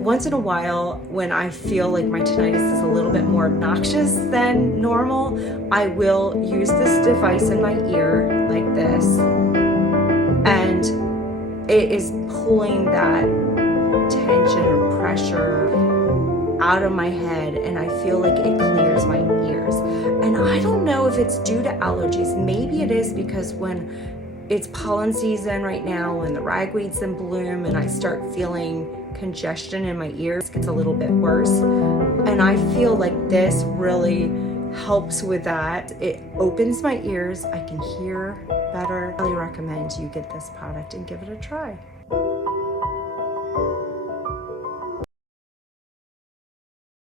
once in a while, when I feel like my tinnitus is a little bit more obnoxious than normal, I will use this device in my ear like this, and it is pulling that tension or pressure out of my head, and I feel like it clears my ears. And I don't know if it's due to allergies. Maybe it is, because when it's pollen season right now and the ragweed's in bloom and I start feeling congestion in my ears, it gets a little bit worse. And I feel like this really helps with that. It opens my ears, I can hear better. I really recommend you get this product and give it a try.